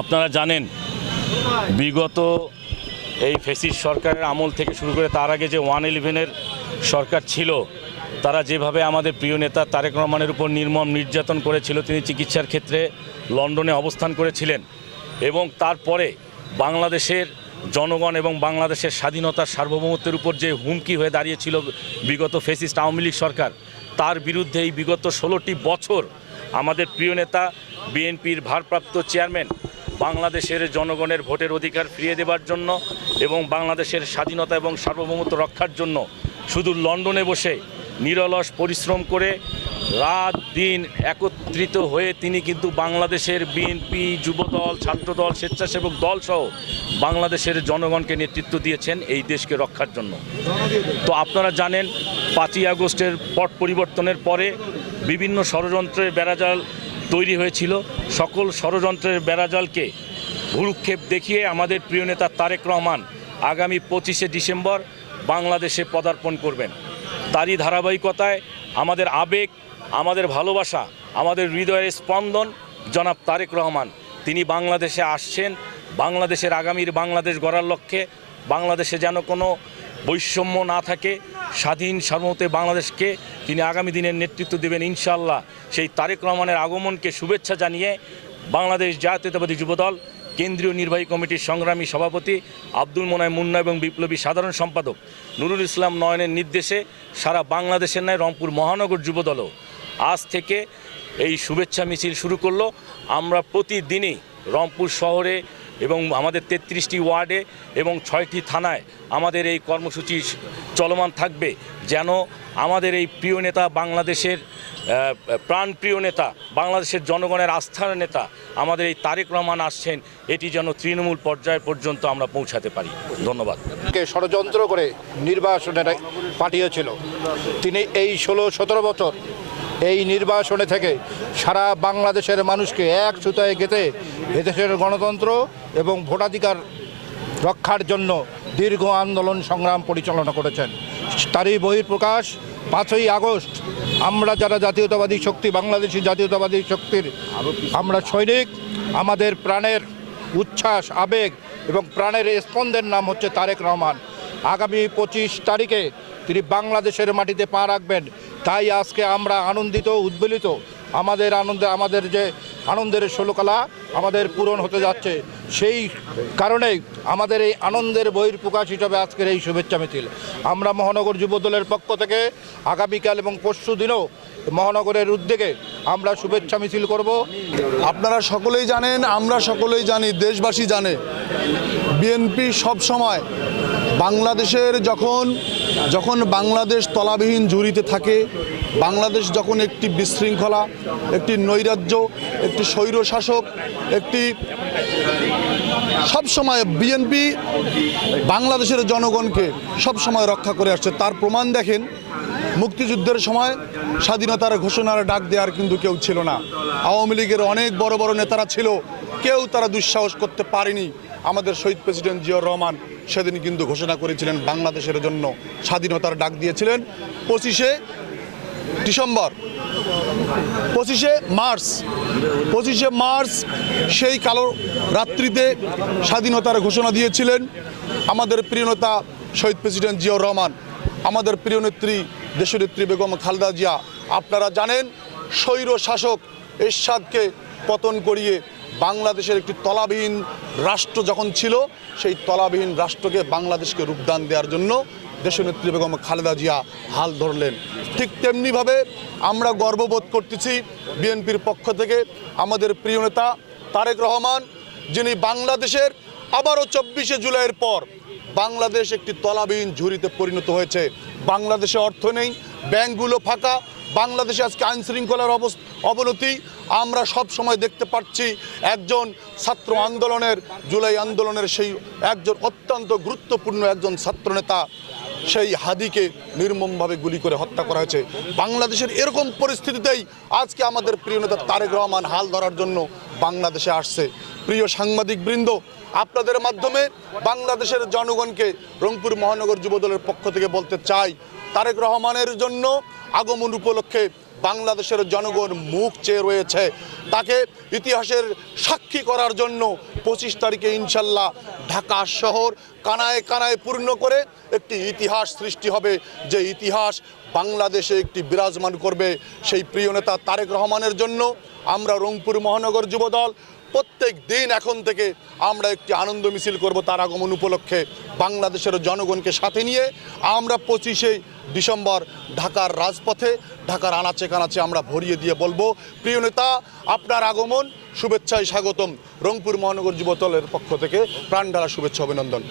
আপনারা জানেন, বিগত এই ফেসিস সরকারের আমল থেকে শুরু করে তার আগে যে ওয়ান ইলেভেনের সরকার ছিল, তারা যেভাবে আমাদের প্রিয় নেতা তারেক রহমানের উপর নির্মম নির্যাতন করেছিল, তিনি চিকিৎসার ক্ষেত্রে লন্ডনে অবস্থান করেছিলেন এবং তারপরে বাংলাদেশের জনগণ এবং বাংলাদেশের স্বাধীনতার সার্বভৌমত্বের উপর যে হুমকি হয়ে দাঁড়িয়েছিল বিগত ফেসিস্ট আওয়ামী লীগ সরকার, তার বিরুদ্ধে এই বিগত ষোলোটি বছর আমাদের প্রিয় নেতা, বিএনপির ভারপ্রাপ্ত চেয়ারম্যান বাংলাদেশের জনগণের ভোটের অধিকার ফিরিয়ে দেবার জন্য এবং বাংলাদেশের স্বাধীনতা এবং সার্বভৌমত্ব রক্ষার জন্য শুধু লন্ডনে বসে নিরলস পরিশ্রম করে রাত দিন একত্রিত হয়ে তিনি কিন্তু বাংলাদেশের বিএনপি, যুবদল, ছাত্রদল, স্বেচ্ছাসেবক দল সহ বাংলাদেশের জনগণকে নেতৃত্ব দিয়েছেন এই দেশকে রক্ষার জন্য। তো আপনারা জানেন, পাঁচই আগস্টের পট পরিবর্তনের পরে বিভিন্ন ষড়যন্ত্রের বেড়াজাল তৈরি হয়েছিল। সকল ষড়যন্ত্রের বেড়াজলকে ভুরুক্ষেপ দেখিয়ে আমাদের প্রিয় নেতা তারেক রহমান আগামী পঁচিশে ডিসেম্বর বাংলাদেশে পদার্পণ করবেন। তারই ধারাবাহিকতায় আমাদের আবেগ, আমাদের ভালোবাসা, আমাদের হৃদয়ের স্পন্দন জনাব তারেক রহমান। তিনি বাংলাদেশে আসছেন, বাংলাদেশের আগামীর বাংলাদেশ গড়ার লক্ষ্যে, বাংলাদেশে যেন কোনো বৈষম্য না থাকে স্বাধীন সার্বভৌমতে বাংলাদেশকে তিনি আগামী দিনের নেতৃত্ব দেবেন ইনশাল্লাহ সেই তারেক রহমানের আগমনকে শুভেচ্ছা জানিয়ে বাংলাদেশ জাতীয়তাবাদী যুবদল, কেন্দ্রীয় নির্বাহী কমিটির সংগ্রামী সভাপতি আব্দুল মোনায় মুন্না এবং বিপ্লবী সাধারণ সম্পাদক নুরুল ইসলাম নয়নের নির্দেশে সারা বাংলাদেশের ন্যায় রংপুর মহানগর যুবদলও আজ থেকে এই শুভেচ্ছা মিছিল শুরু করল। আমরা প্রতিদিনই রংপুর শহরে এবং আমাদের তেত্রিশটি ওয়ার্ডে এবং ছয়টি থানায় আমাদের এই কর্মসূচি চলমান থাকবে যেন আমাদের এই প্রিয় নেতা বাংলাদেশের প্রাণপ্রিয় নেতা, বাংলাদেশের জনগণের আস্থার নেতা আমাদের এই তারেক রহমান আসছেন, এটি যেন তৃণমূল পর্যায় পর্যন্ত আমরা পৌঁছাতে পারি। ধন্যবাদ। ষড়যন্ত্র করে নির্বাসনে রা- পাঠিয়েছিল। তিনি এই ষোলো, সতেরো বছর এই নির্বাসনে থেকে সারা বাংলাদেশের মানুষকে এক সুতায় গেঁথে এদেশের গণতন্ত্র এবং ভোটাধিকার রক্ষার জন্য দীর্ঘ আন্দোলন সংগ্রাম পরিচালনা করেছেন। তারই বহির্প্রকাশ পাঁচই আগস্ট আমরা যারা জাতীয়তাবাদী শক্তি, বাংলাদেশি জাতীয়তাবাদী শক্তির আমরা সৈনিক, আমাদের প্রাণের উচ্ছ্বাস, আবেগ এবং প্রাণের স্পন্দের নাম হচ্ছে তারেক রহমান। আগামী পঁচিশ তারিখে তিনি বাংলাদেশের মাটিতে পা রাখবেন। তাই আজকে আমরা আনন্দিত, উদ্বেলিত। আমাদের আনন্দে, আমাদের যে আনন্দের ষোলকলা আমাদের পূরণ হতে যাচ্ছে। সেই কারণেই আমাদের এই আনন্দের বহির্প্রকাশ হিসাবে আজকের এই শুভেচ্ছা মিছিল। আমরা মহানগর যুবদলের পক্ষ থেকে আগামীকাল এবং পরশু দিনও মহানগরের উদ্যোগে আমরা শুভেচ্ছা মিছিল করব। আপনারা সকলেই জানেন, আমরা সকলেই জানি, দেশবাসী জানে, বিএনপি সব সময় বাংলাদেশের যখন যখন বাংলাদেশ তলাবিহীন ঝুড়িতে থাকে, বাংলাদেশ যখন একটি বিশৃঙ্খলা, একটি নৈরাজ্য, একটি স্বৈরশাসক, একটি সবসময় বিএনপি বাংলাদেশের জনগণকে সব সময় রক্ষা করে আসছে। তার প্রমাণ দেখেন, মুক্তিযুদ্ধের সময় স্বাধীনতার ঘোষণার ডাক দেওয়ার কিন্তু কেউ ছিল না। আওয়ামী লীগের অনেক বড় বড় নেতারা ছিল, কেউ তারা দুঃসাহস করতে পারেনি। আমাদের শহীদ প্রেসিডেন্ট জিয়র রহমান সেদিন কিন্তু ঘোষণা করেছিলেন বাংলাদেশের জন্য স্বাধীনতার ডাক দিয়েছিলেন পঁচিশে ডিসেম্বর। পঁচিশে মার্চ। পঁচিশে মার্চ সেই কালো রাত্রিতে স্বাধীনতার ঘোষণা দিয়েছিলেন আমাদের প্রিয় নেতা শহীদ প্রেসিডেন্ট জিয়াউর রহমান, আমাদের প্রিয় নেত্রী, দেশনেত্রী বেগম খালেদা জিয়া। আপনারা জানেন স্বৈর শাসক এরশাদকে পতন করিয়ে বাংলাদেশের একটি তলাবিহীন রাষ্ট্র যখন ছিল, সেই তলাবিহীন রাষ্ট্রকে বাংলাদেশকে রূপদান দেওয়ার জন্য দেশনেত্রী বেগম খালেদা জিয়া হাল ধরলেন। ঠিক তেমনিভাবে আমরা গর্ববোধ করতেছি বিএনপির পক্ষ থেকে আমাদের প্রিয় নেতা তারেক রহমান, যিনি বাংলাদেশের আবারও চব্বিশে জুলাইয়ের পর বাংলাদেশ একটি তলাবিহীন ঝুড়িতে পরিণত হয়েছে। বাংলাদেশে অর্থ নেই ব্যাংকগুলো ফাঁকা, বাংলাদেশে আজকে আইন শৃঙ্খলার অবনতি। আমরা সব সময় দেখতে পাচ্ছি একজন ছাত্র আন্দোলনের, জুলাই আন্দোলনের সেই একজন অত্যন্ত গুরুত্বপূর্ণ একজন ছাত্রনেতা, সেই হাদিকে নির্মমভাবে গুলি করে হত্যা করা হয়েছে। বাংলাদেশের এরকম পরিস্থিতিতেই আজকে আমাদের প্রিয় নেতা তারেক রহমান হাল ধরার জন্য বাংলাদেশে আসছে। প্রিয় সাংবাদিক বৃন্দ আপনাদের মাধ্যমে বাংলাদেশের জনগণকে রংপুর মহানগর যুবদলের পক্ষ থেকে বলতে চাই তারেক রহমানের জন্য আগমন উপলক্ষে বাংলাদেশের জনগণ মুখ চেয়ে রয়েছে। তাকে ইতিহাসের সাক্ষী করার জন্য পঁচিশ তারিখে ইনশাল্লাহ ঢাকা শহর কানায় কানায় পূর্ণ করে একটি ইতিহাস সৃষ্টি হবে। যে ইতিহাস বাংলাদেশে একটি বিরাজমান করবে সেই প্রিয় নেতা তারেক রহমানের জন্য। আমরা রংপুর মহানগর যুবদল, প্রত্যেক দিন এখন থেকে আমরা একটি আনন্দ মিছিল করব তার আগমন উপলক্ষে বাংলাদেশের জনগণকে সাথে নিয়ে। আমরা পঁচিশে ডিসেম্বর ঢাকার রাজপথে, ঢাকার আনাচে কানাচে আমরা ভরিয়ে দিয়ে বলব, প্রিয় নেতা, আপনার আগমন, শুভেচ্ছায় স্বাগতম রংপুর মহানগর যুবদলের পক্ষ থেকে। প্রাণ ঢালা শুভেচ্ছা, অভিনন্দন।